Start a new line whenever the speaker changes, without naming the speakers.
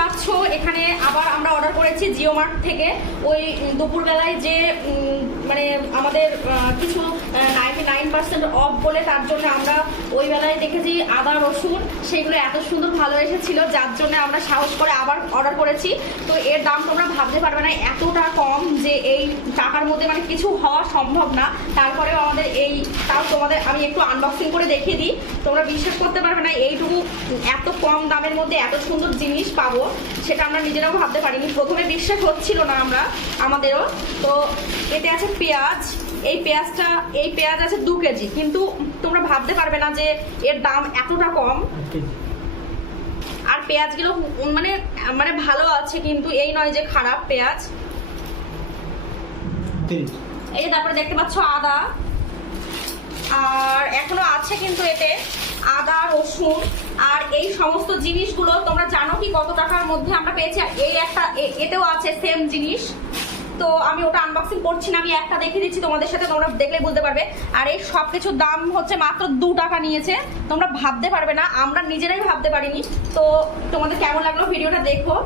পাচ্ছ এখানে আবার আমরা অর্ডার করেছি জিও মার্ট থেকে। ওই দুপুরবেলায় যে মানে আমাদের কিছু নাইনটি নাইন পার্সেন্ট অফ বলে তার জন্য আমরা ওই বেলায় দেখেছি আদা, রসুন। সেগুলো এত সুন্দর ভালো এসেছিল, যার জন্য আমরা সাহস করে আবার অর্ডার করেছি। তো এর দাম তোমরা ভাবতে পারবে না, এতটা কম যে এই টাকার মধ্যে মানে কিছু হওয়া সম্ভব না। তারপরেও আমাদের এই, তাও তোমাদের আমি একটু আনবক্সিং করে দেখিয়ে দিই। তোমরা বিশ্বাস করতে পারবে না, এইটুকু এত কম দামের মধ্যে এত সুন্দর জিনিস পাবো, সেটা আমরা নিজেরাও ভাবতে পারিনি। প্রথমে বিশ্বাস হচ্ছিল না আমরা, আমাদেরও। তো এতে আছে পেঁয়াজ, এই পেঁয়াজটা, এই পেঁয়াজ আছে দু কেজি। কিন্তু তোমরা ভাবতে পারবে না যে এর দাম এতটা কম। আর পেঁয়াজগুলো মানে মানে ভালো আছে, কিন্তু এই নয় যে খারাপ পেঁয়াজ। এই যে তারপরে দেখতে পাচ্ছ আদা। আর এখনও আছে কিন্তু এতে আদা, রসুন। আর এই সমস্ত জিনিসগুলো তোমরা জানো কি কত টাকার মধ্যে আমরা পেয়েছি? আর এই একটা এতেও আছে সেম জিনিস। তো আমি ওটা আনবক্সিং করছি না, আমি একটা দেখে দিচ্ছি, তোমাদের সাথে তোমরা দেখলে বুঝতে পারবে। আর এই সব কিছুর দাম হচ্ছে মাত্র দু টাকা নিয়েছে। তোমরা ভাবতে পারবে না, আমরা নিজেরাই ভাবতে পারিনি। তো তোমাদের কেমন লাগল ভিডিওটা দেখো